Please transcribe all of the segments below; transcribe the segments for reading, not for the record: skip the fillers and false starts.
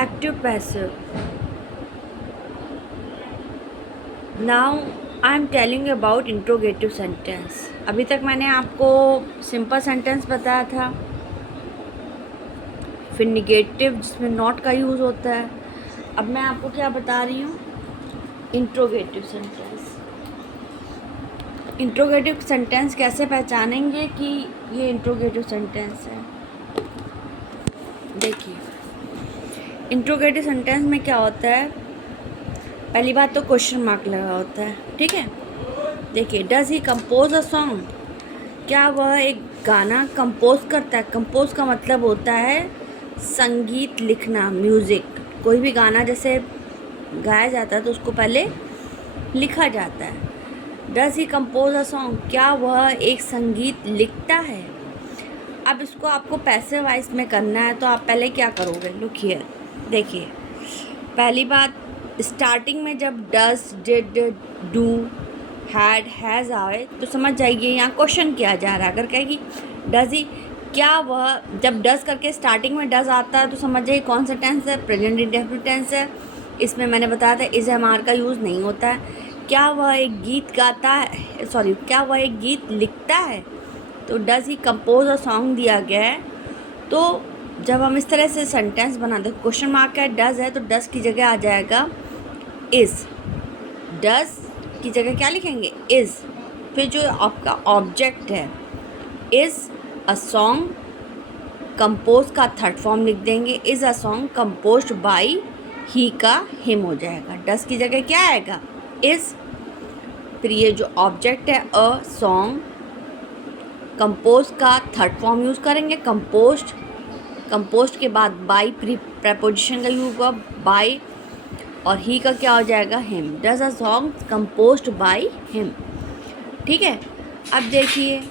Active passive. Now I am telling about interrogative sentence. अभी तक मैंने आपको सिंपल सेंटेंस बताया था, फिर निगेटिव जिसमें नॉट का यूज़ होता है। अब मैं आपको क्या बता रही हूँ, इंट्रोगेटिव सेंटेंस। इंट्रोगेटिव सेंटेंस कैसे पहचानेंगे कि ये इंट्रोगेटिव सेंटेंस है? देखिए, इंट्रोगेटिव सेंटेंस में क्या होता है, पहली बात तो क्वेश्चन मार्क लगा होता है, ठीक है। देखिए, does he compose a song, क्या वह एक गाना कंपोज करता है। कंपोज का मतलब होता है संगीत लिखना, म्यूज़िक। कोई भी गाना जैसे गाया जाता है तो उसको पहले लिखा जाता है। Does he compose a song, क्या वह एक संगीत लिखता है। अब इसको आपको पैसिव वॉइस में करना है तो आप पहले क्या करोगे, लुक हियर। देखिए, पहली बात, स्टार्टिंग में जब does, did, do, had, has आए तो समझ जाइए यहाँ क्वेश्चन किया जा रहा है। अगर कहेगी डज ही, क्या वह, जब डज करके स्टार्टिंग में डज आता है तो समझ जाइए कौन सा टेंस है, प्रेजेंट इंडेफिनिट टेंस है। इसमें मैंने बताया था इज एम आर का यूज़ नहीं होता है। क्या वह एक गीत गाता है, सॉरी, क्या वह एक गीत लिखता है, तो does he compose a song दिया गया है। तो जब हम इस तरह से सेंटेंस बनाते, क्वेश्चन मार्क है, डज है तो डज की जगह आ जाएगा इज़। डज की जगह क्या लिखेंगे, इज़। फिर जो आपका ऑब्जेक्ट है, इज़ अ सॉन्ग, कंपोज का थर्ड फॉर्म लिख देंगे, is a song composed by he का हिम हो जाएगा। डज की जगह क्या आएगा, इज़। फिर ये जो ऑब्जेक्ट है अ सॉन्ग, कंपोज का थर्ड फॉर्म यूज़ करेंगे, कंपोज्ड। कंपोज्ड के बाद बाई प्रेपोजिशन का यूज़ हुआ, बाई, और ही का क्या हो जाएगा, him. Does a song composed by him, ठीक है। अब देखिए,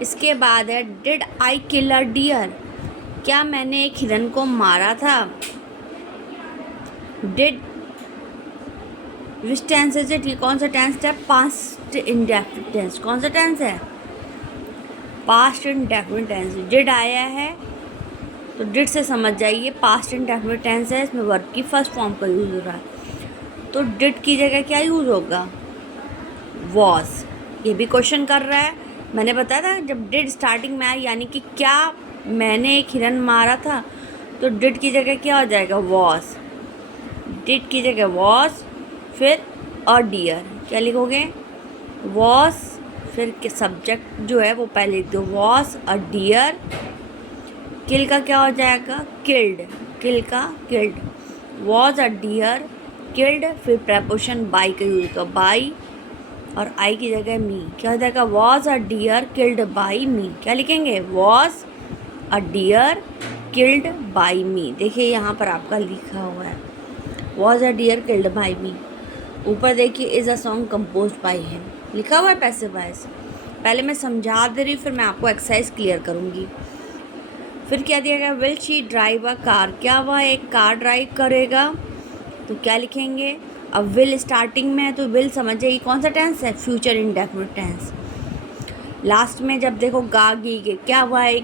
इसके बाद है did I kill a dear, क्या मैंने एक हिरन को मारा था। Did which tense is it, कौन सा टेंस है, पास्ट इंडेफिनिट टेंस। कौन सा टेंस है, पास्ट इंडेफिनिट टेंस। डिड आया है तो डिड से समझ जाइए पास्ट इंडेफिनिट टेंस है, इसमें वर्ब की फर्स्ट फॉर्म का यूज़ हो रहा है। तो डिड की जगह क्या यूज़ होगा, वॉज। ये भी क्वेश्चन कर रहा है, मैंने बताया था जब डिड स्टार्टिंग में आया यानी कि क्या मैंने एक हिरन मारा था, तो डिड की जगह क्या हो जाएगा, वॉज। डिड की जगह वॉज, फिर अ डियर, क्या लिखोगे, वॉज, फिर के सब्जेक्ट जो है वो पहले लिख दो, वॉज अ डियर। किल का क्या हो जाएगा, किल्ड। किल का killed, was a deer killed, फिर प्रेपोजिशन बाई का यूज होगा, बाई, और आई की जगह मी, क्या हो जाएगा, was a deer killed by me. क्या लिखेंगे, was a deer killed by me. देखिए यहाँ पर आपका लिखा हुआ है was a deer killed by me. ऊपर देखिए is a song compose by him, लिखा हुआ है पैसिव वॉइस। पहले मैं समझा दे रही हूँ, फिर मैं आपको एक्सरसाइज क्लियर करूँगी। फिर क्या दिया गया, will she drive a car, क्या वह एक कार ड्राइव करेगा, तो क्या लिखेंगे। अब विल स्टार्टिंग में है तो विल समझ जाइए कौन सा टेंस है, फ्यूचर इंडेफिनिट टेंस। लास्ट में जब देखो गा गी के, क्या वह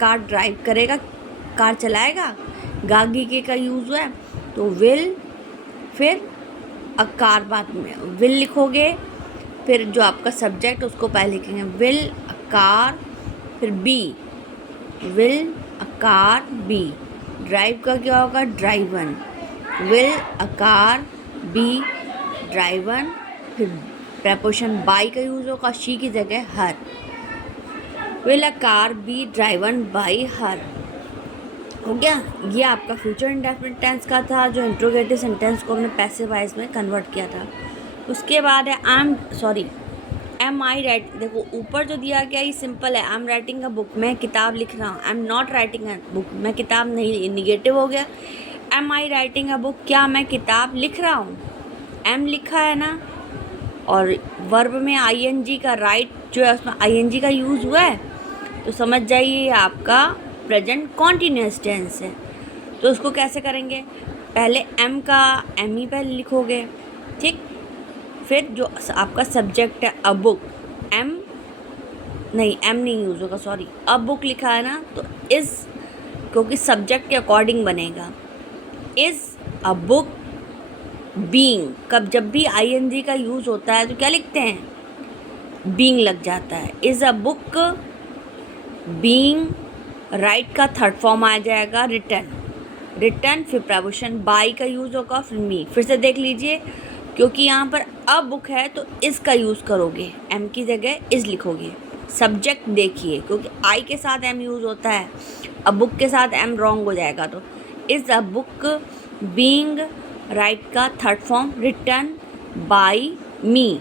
कार ड्राइव करेगा, कार चलाएगा, गा गी के का यूज़ हुआ है तो विल, फिर अ कार बाद में विल लिखोगे, फिर जो आपका सब्जेक्ट उसको पहले लिखेंगे, विल अ कार, फिर be, will a car be. Drive का क्या होगा, driven, will a car be driven, फिर प्रेपोजिशन बाई का यूज़ होगा, शी की जगह her, will a car be driven by her. हो गया, ये आपका फ्यूचर इंडेफिनिट टेंस का था जो इंट्रोगेटिव सेंटेंस को हमने पैसिव वॉइस में कन्वर्ट किया था। उसके बाद है एम आई राइट, देखो ऊपर जो दिया गया ये सिंपल है, I am writing a book, मैं किताब लिख रहा हूँ, I am not writing a book, मैं किताब नहीं, निगेटिव हो गया। Am I writing a book, क्या मैं किताब लिख रहा हूँ, एम लिखा है ना, और वर्ब में आईएनजी का राइट जो है उसमें आईएनजी का यूज़ हुआ है, तो समझ जाइए आपका प्रेजेंट कॉन्टिन्यूस टेंस है। तो उसको कैसे करेंगे, पहले एम का एम ही पहले लिखोगे, ठीक। फिर जो आपका सब्जेक्ट है अ बुक, एम नहीं यूज़ होगा, सॉरी, अ बुक लिखा है ना तो इस, क्योंकि सब्जेक्ट के अकॉर्डिंग बनेगा, इज़ अ बुक बीइंग, कब जब भी आईएनजी का यूज़ होता है तो क्या लिखते हैं, बीइंग लग जाता है। Is a book being, write का थर्ड फॉर्म आ जाएगा रिटन, रिटन फिर प्रपोजिशन बाई का यूज़ होगा फिर मी। फिर से देख लीजिए, क्योंकि यहाँ पर अ बुक है तो इस का यूज़ करोगे, एम की जगह इज़ लिखोगे। सब्जेक्ट देखिए, क्योंकि आई के साथ एम यूज़ होता है, अ बुक के साथ एम रॉन्ग हो जाएगा। तो is a book being, write का third form written by me.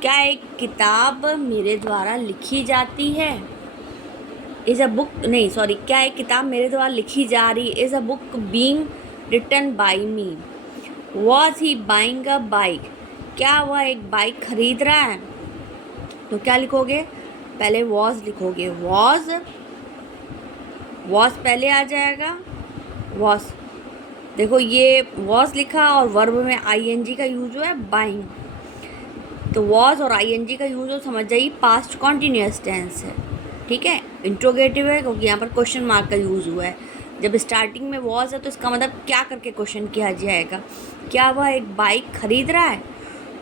क्या एक किताब मेरे द्वारा लिखी जाती है, इज़ अ बुक नहीं सॉरी, क्या एक किताब मेरे द्वारा लिखी जा रही है, is a book being written by me. Was he buying a bike, क्या वह एक बाइक खरीद रहा है, तो क्या लिखोगे, पहले वॉज लिखोगे, वॉज, वॉज पहले आ जाएगा, वॉज। देखो ये वॉज लिखा और वर्ब में आईएनजी का यूज हुआ है बाइंग, तो वॉज और आईएनजी का यूज हो, समझ जाइए पास्ट कॉन्टिन्यूअस टेंस है, ठीक है। इंट्रोगेटिव है क्योंकि यहाँ पर क्वेश्चन मार्क का यूज़ हुआ है। जब स्टार्टिंग में वॉज है तो इसका मतलब क्या करके क्वेश्चन किया जाएगा, क्या वह एक बाइक खरीद रहा है,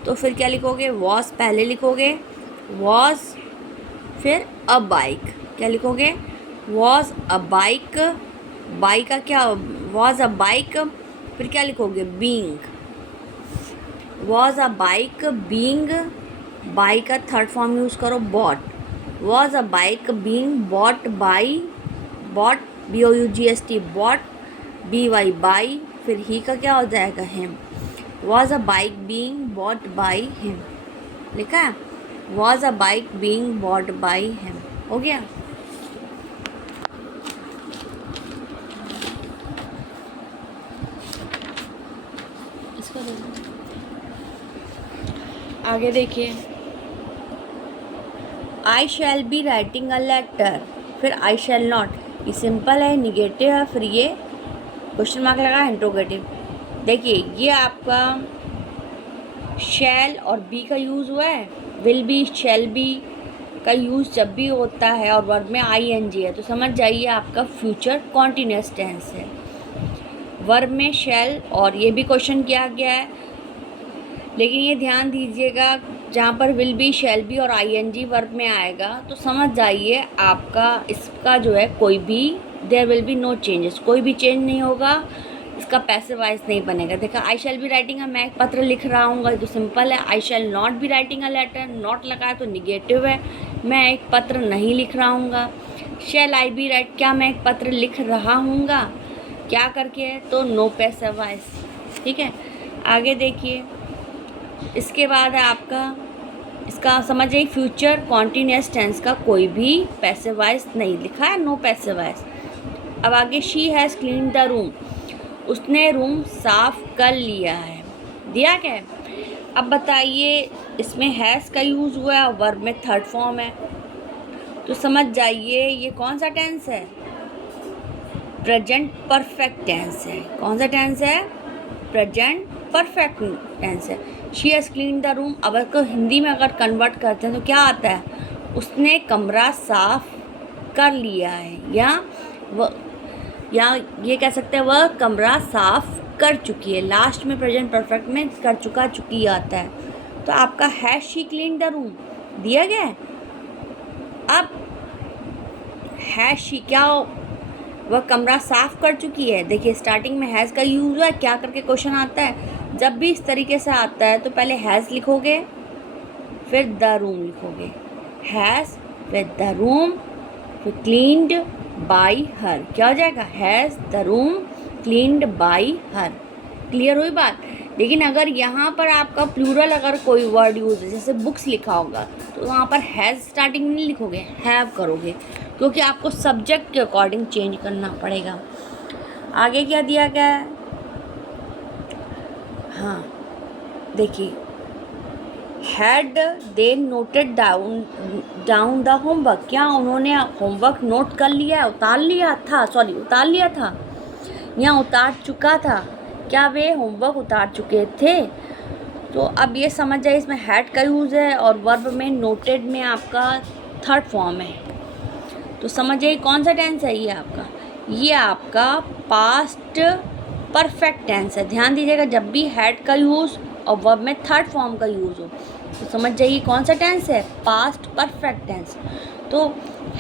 तो फिर क्या लिखोगे, वॉज पहले लिखोगे, वॉज फिर अ बाइक, क्या लिखोगे, वॉज अ बाइक, बाइक का क्या, वॉज अ बाइक, फिर क्या लिखोगे, being, was a bike being, bike का थर्ड फॉर्म यूज़ करो bought, was a bike being bought by, bought BOUGHT bought, BY by, फिर ही का क्या हो जाएगा, him, was a bike being bought by him, लिखा है, was a bike being bought by him, हो गया। इसको आगे देखिए, I shall be writing a letter, फिर आई शैल नॉट, ये सिंपल है, निगेटिव है, फिर ये क्वेश्चन मार्क लगा इंट्रोगेटिव। देखिए ये आपका शैल और बी का यूज़ हुआ है, विल बी शैल बी का यूज़ जब भी होता है और वर्ब में आईएनजी है तो समझ जाइए आपका फ्यूचर कॉन्टिन्यूअस टेंस है। वर्ब में शैल और ये भी क्वेश्चन किया गया है, लेकिन ये ध्यान दीजिएगा जहाँ पर विल बी शैल बी और आईएनजी वर्ब में आएगा तो समझ जाइए आपका इसका जो है कोई भी, there will be no changes, कोई भी चेंज नहीं होगा, इसका पैसिव वॉइस नहीं बनेगा। देखा, आई शैल बी राइटिंग अ, मैं एक पत्र लिख रहा हूँ तो सिंपल है। I shall not be writing a letter, not लगा है तो निगेटिव है, मैं एक पत्र नहीं लिख रहा हूँगा। शैल आई बी राइट, क्या मैं एक पत्र लिख रहा हूँगा, क्या करके है, तो नो पैसिव वॉइस, ठीक है। आगे देखिए, इसके बाद है आपका, इसका समझ जाइए फ्यूचर कॉन्टिन्यूअस टेंस का कोई भी पैसिव वॉइस नहीं लिखा है, नो पैसिव वॉइस। अब आगे, she has clean the room, उसने रूम साफ कर लिया है, दिया क्या है। अब बताइए इसमें हैज़ का यूज़ हुआ है और वर्ब में थर्ड फॉर्म है, तो समझ जाइए ये कौन सा टेंस है, प्रेजेंट परफेक्ट टेंस है। कौन सा टेंस है, प्रेजेंट परफेक्ट टेंस है। She has clean the room, अब इसको हिंदी में अगर कन्वर्ट करते हैं तो क्या आता है, उसने कमरा साफ कर लिया है, या ये कह सकते हैं वह कमरा साफ कर चुकी है। लास्ट में प्रेजेंट परफेक्ट में कर चुका चुकी आता है, तो आपका has she clean the room दिया गया है। अब हैज़ शी, क्या वह कमरा साफ कर चुकी है, देखिए स्टार्टिंग में हैज़ का यूज़ हुआ है, क्या करके क्वेश्चन आता है, जब भी इस तरीके से आता है तो पहले हैज़ लिखोगे फिर द रूम लिखोगे, हैज़ फिर द रूम फिर क्लीन्ड बाई हर, क्या हो जाएगा, has the room cleaned by her. Clear हुई बात। लेकिन अगर यहाँ पर आपका प्लूरल अगर कोई वर्ड यूज़ है, जैसे बुक्स लिखा होगा, तो वहाँ पर हैज़ स्टार्टिंग में नहीं लिखोगे, हैव करोगे, क्योंकि आपको सब्जेक्ट के अकॉर्डिंग चेंज करना पड़ेगा। आगे क्या दिया गया है, हाँ देखिए, had they noted down the homework, क्या उन्होंने होमवर्क नोट कर लिया, उतार लिया था या उतार चुका था, क्या वे होमवर्क उतार चुके थे। तो अब ये समझ जाए इसमें हैड का यूज़ है और वर्ब में नोटेड में आपका थर्ड फॉर्म है, तो समझ जाइए कौन सा टेंस है ये आपका पास्ट परफेक्ट टेंस है। ध्यान दीजिएगा, जब भी हैड का यूज़ और वर्ब में थर्ड फॉर्म का यूज़ हो तो समझ जाइए कौन सा टेंस है, पास्ट परफेक्ट टेंस। तो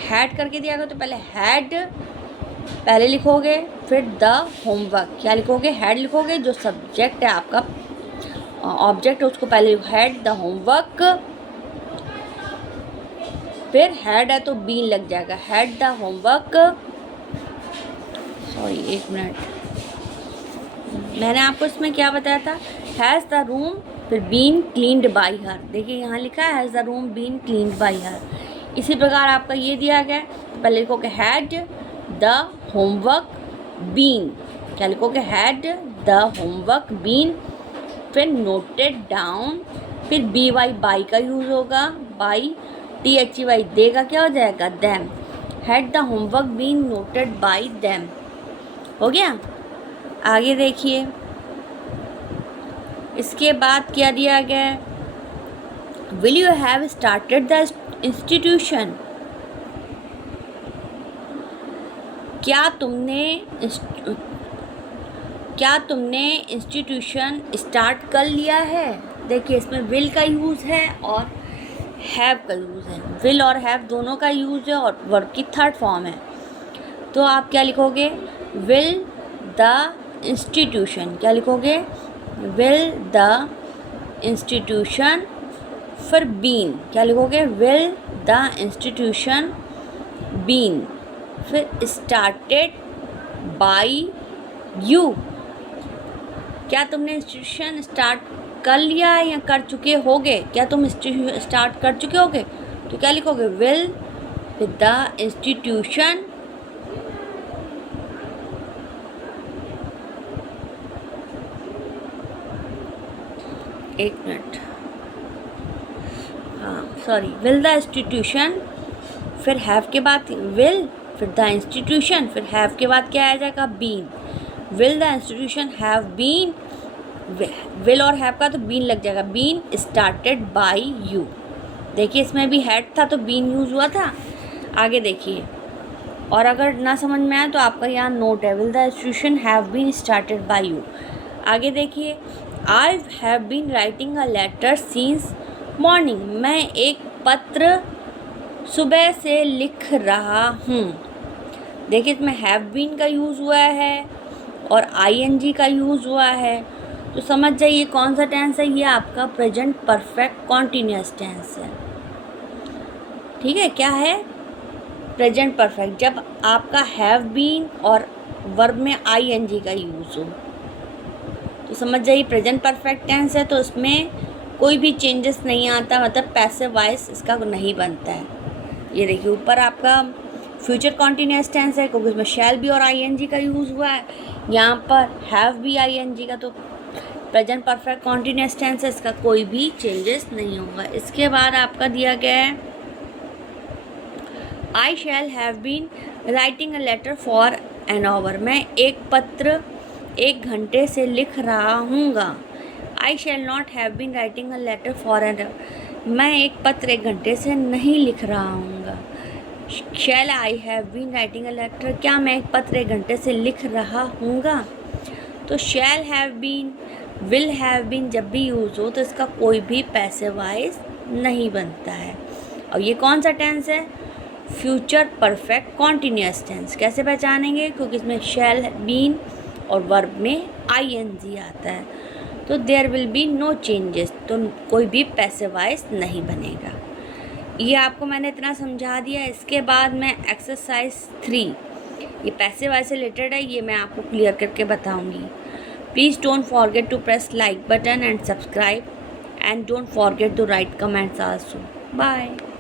हैड करके दिया गया तो पहले हैड पहले लिखोगे, फिर द होमवर्क। क्या लिखोगे, हैड लिखोगे, जो सब्जेक्ट है आपका ऑब्जेक्ट है उसको पहले हैड द होमवर्क, फिर हैड है तो बीन लग जाएगा, हैड द होमवर्क। सॉरी एक मिनट, मैंने आपको इसमें क्या बताया था, हैज़ द रूम फिर बीन क्लीन्ड बाई हर। देखिए यहाँ लिखा है has the room been cleaned by her. इसी प्रकार आपका ये दिया गया तो पहले लिखोगे हैड द होमवर्क बीन। क्या लिखोगे, हैड द होमवर्क बीन, फिर नोटेड डाउन, फिर बी वाई बाई का यूज़ होगा, by T H E Y देगा क्या हो जाएगा, them. Had the homework been noted by them. हो गया। आगे देखिए, इसके बाद क्या दिया गया है, will you have started the institution. क्या तुमने इंस्टीट्यूशन स्टार्ट कर लिया है। देखिए इसमें विल का यूज़ है और हैव का यूज़ है। विल और हैव दोनों का यूज़ है और वर्ब की थर्ड फॉर्म है। तो आप क्या लिखोगे, विल द इंस्टीट्यूशन। क्या लिखोगे, विल द इंस्टीट्यूशन, फिर बीन। क्या लिखोगे, विल द इंस्टीट्यूशन बीन, फिर स्टार्टेड बाई यू। क्या तुमने इंस्टीट्यूशन स्टार्ट कर लिया है या कर चुके होगे। क्या तुम स्टार्ट कर चुके होगे तो क्या लिखोगे, विल विद द इंस्टीट्यूशन एक मिनट, हाँ सॉरी, विल द इंस्टीट्यूशन, फिर हैव के बाद विल, फिर द इंस्टीट्यूशन, फिर हैव के बाद क्या आ जाएगा, been. Will the institution have been, will और हैव का तो बीन लग जाएगा, बीन स्टार्टेड बाई यू। देखिए इसमें भी हैड था तो बीन यूज़ हुआ था। आगे देखिए, और अगर ना समझ में आए तो आपका यहाँ नोट है, will the institution have been started by you. आगे देखिए, I have been writing a letter since morning. मैं एक पत्र सुबह से लिख रहा हूँ। देखिए इसमें हैव बीन का यूज़ हुआ है और आईएनजी का यूज़ हुआ है, तो समझ जाइए कौन सा टेंस है, ये आपका प्रेजेंट परफेक्ट कॉन्टिन्यूअस टेंस है। ठीक है, क्या है, प्रेजेंट परफेक्ट, जब आपका हैव बीन और वर्ब में आईएनजी का यूज़ हो तो समझ जाइए प्रेजेंट परफेक्ट टेंस है, तो इसमें कोई भी चेंजेस नहीं आता, मतलब पैसिव वॉइस इसका नहीं बनता है। ये देखिए ऊपर आपका फ्यूचर कॉन्टिन्यूअस टेंस है क्योंकि इसमें शैल भी और आईएनजी का यूज़ हुआ है, यहाँ पर हैव भी आईएनजी का, तो प्रेजेंट परफेक्ट कॉन्टिन्यूअस टेंस है, इसका कोई भी चेंजेस नहीं होगा। इसके बाद आपका दिया गया है, I shall have been writing a letter for an hour. मैं एक पत्र 1 घंटे से लिख रहा हूँगा। I shall not have been writing a letter for an hour. मैं एक पत्र 1 घंटे से नहीं लिख रहा हूँगा। Shall I have been writing a letter, क्या मैं एक पत्र 1 घंटे से लिख रहा हूँगा। तो shall have been, will have been जब भी यूज़ हो तो इसका कोई भी पैसिव वॉइस नहीं बनता है। और ये कौन सा टेंस है, फ्यूचर परफेक्ट कॉन्टिन्यूअस टेंस। कैसे पहचानेंगे, क्योंकि इसमें शैल बीन और वर्ब में आईएनजी आता है, तो there will be no changes, तो कोई भी पैसिव वॉइस नहीं बनेगा। ये आपको मैंने इतना समझा दिया। इसके बाद मैं एक्सरसाइज 3, ये पैसिव वॉइस से रिलेटेड है, ये मैं आपको क्लियर करके बताऊंगी। Please don't forget to press like button and subscribe, and don't forget to write comments also. Bye.